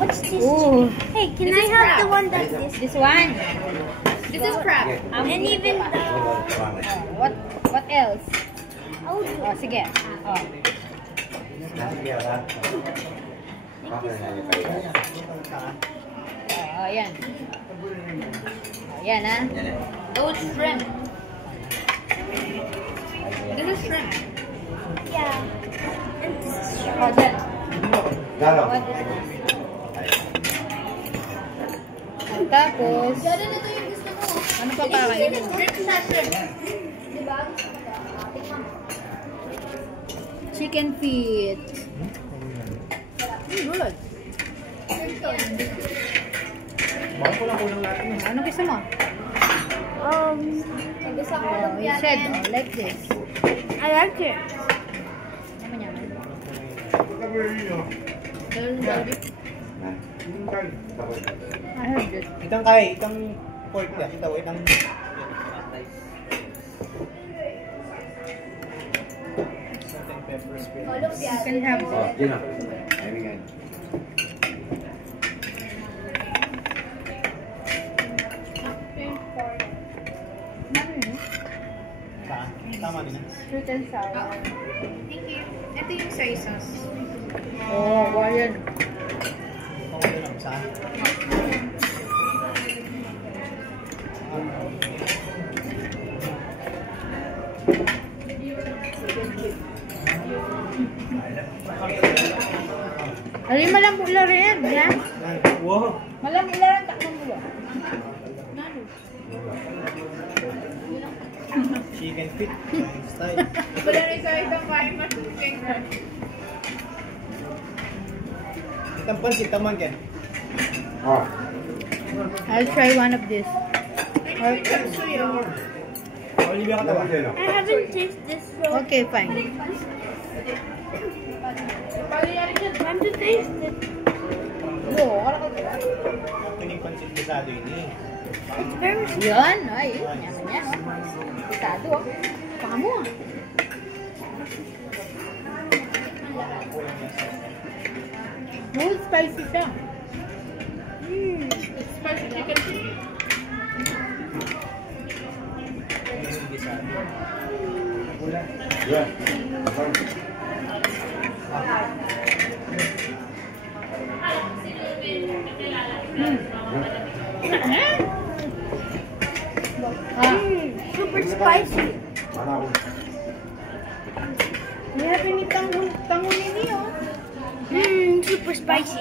What's this? Ooh. Hey, can I have the one that is? This one. This is crab. And even the... What else? Oh, Oh, sige. Oh. Oh, yan. Oh, yan, ha? Oh, it's shrimp. This is shrimp. yeah. And this is shrimp. Oh, dyan. Galo. What is this? At tapos, Dada na to yung gusto mo. ano pa para yun? Shrimp sa shrimp. Diba? Chicken feet. Good. Bakit ko lang kulang natin eh. Ano gusto mo? Gusto ko Oh, you said, oh, like this. I like it. Yaman, yaman. I heard this. Itang kay, itang pork ya, itang You can have this. Yun o. Ayun nga. Tama din na. Sweet and sour. Thank you. Ito yung soy sauce. Oh, wow yan. Okay lang, saan? Ay, malambula rin, ya? Wow! Malambula rin, takbang mo. Chicken feet. Style. Wala rin sa itong kain masuking. Itang pansit, taman ken. I'll try one of this. Olivia ka tawa. I haven't tasted this one. Okay, fine. Time to taste it. Kining pansit bisado yun eh. It's very sweet. Yan, ay, yaman yan, oh. Pisado, oh. Pamo, ah. Oh, spicy siya. Spicy chicken. Kining bisado. Yeah. Super spicy. May happy ni tangon niyo. Super spicy.